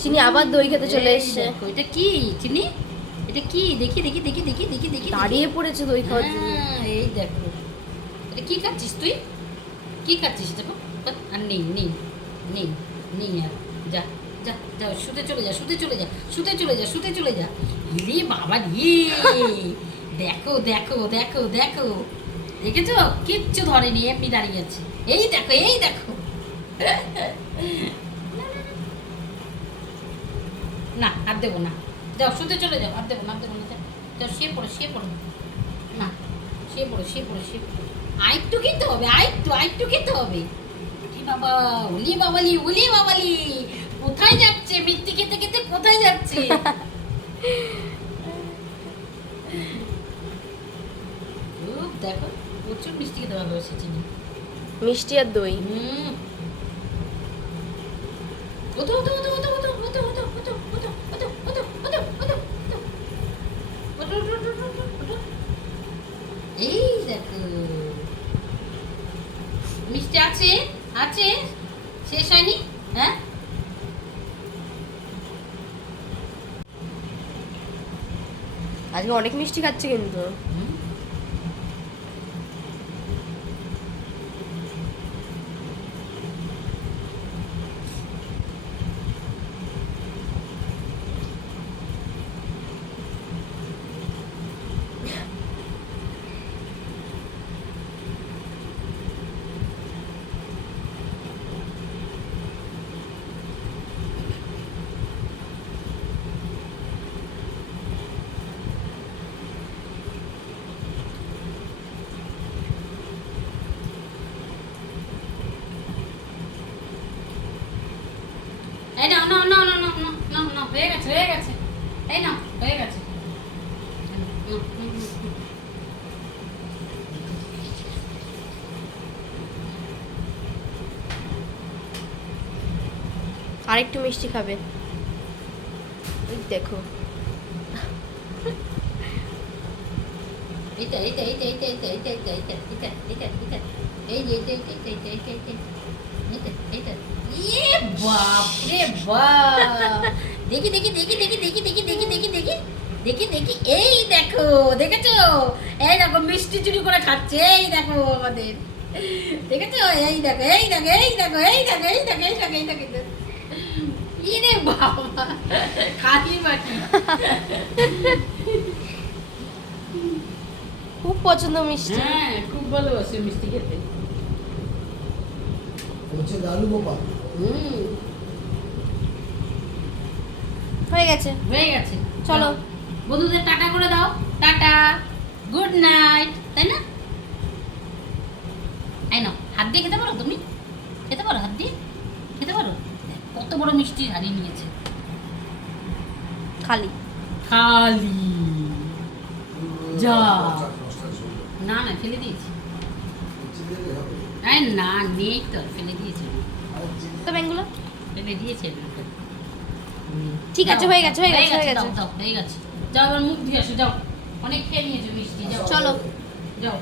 চিনি আবার দই খেতে চলে এসছে। এটা কি চিনি? এটা কি দেখি দেখি দেখি দেখি দেখি দেখি দাঁড়িয়ে পড়েছে দই খাওয়ার জন্য। এই দেখো, এটা কি খাচ্ছিস তুই? কি খাচ্ছিস দেখো? আর নেই নেই নেই নেই আর যা যা যা শুতে চলে যা, শুতে চলে যা, শুতে চলে যা, শুতে চলে যা। ইরে বাবা রে, দেখো দেখো দেখো দেখো, দেখেছো? কিচ্ছু ধরেনি, এমনি দাঁড়িয়ে আছে। এই দেখো এই দেখো। না হাত দেবো না, যাও শুতে চলে যাও, হাত দেবো না, হাত দেবো না, যাও যাও, শুয়ে পড়ো শুয়ে পড়ো। না শুয়ে পড়ো শুয়ে পড়ো শুয়ে পড়ো। আরেকটু খেতে হবে, আরেকটু আরেকটু খেতে হবে। কি বাবা, উলি বাবালি উলি বাবালি, কোথায় যাচ্ছে মিষ্টি খেতে খেতে, কোথায় যাচ্ছে? দেখো প্রচুর মিষ্টি খেতে ভালোবাসে চিনি। মিষ্টি আর দই। ওতো ওতো ওতো ওতো ওতো ওতো ওতো ওতো ওতো ওতো ওতো ওতো ওতো ওতো। এই দেখো মিষ্টি আছে আছে, শেষ হয়নি? হ্যাঁ আজকে অনেক মিষ্টি খাচ্ছে কিন্তু। এই নাও নাও নাও নাও নাও নাও নাও নাও, হয়ে গেছে হয়ে গেছে, এই নাও হয়ে গেছে। আরেকটু মিষ্টি খাবে। এই দেখো এইটা এইটা এইটা এইটা এইটা এইটা এইটা এইটা এইটা এইটা এইটা এই যে এইটা এইটা এইটা এইটা এইটা এইটা এইটা এইটা। ইয়ে বাপ রে বাপ, দেখি দেখি দেখি দেখি দেখি দেখি দেখি দেখি দেখি দেখি দেখি, এই দেখো দেখেছো? এই দেখো মিষ্টি চুরি করে খাচ্ছে, এই দেখো আমাদের, দেখেছো? এই দেখো এই দেখো এই দেখো এই দেখো এই দেখো এই দেখো এই দেখো এই দেখো। ইরে বাবা, খালি বাকি। খুব পছন্দ মিষ্টি। হ্যাঁ খুব ভালোবাসে মিষ্টি খেতে। হচ্ছে লালু গোপাল। হয়ে গেছে। হয়ে গেছে, চলো। বন্ধুদের টাটা করে দাও, টাটা, গুড নাইট, তাই না? আই নাও, হাত দিয়ে খেতে পারো তুমি? খেতে পারো হাত দিয়ে? খেতে পারো? কত বড় মিষ্টি হারিয়ে নিয়েছে। খালি খালি যা, না না ফেলে দিয়েছি। আরে না নেই তো, ফেলে দিয়েছে, তো ব্যাংকগুলো ফেলে দিয়েছে। ঠিক আছে, হয়ে গেছে হয়ে গেছে হয়ে দাও গেছে। দাও হয়ে গেছে। যাও এবার মুখ দিয়ে আসো, যাও, অনেক খেয়ে নিয়েছো মিষ্টি, যাও চলো। যাও।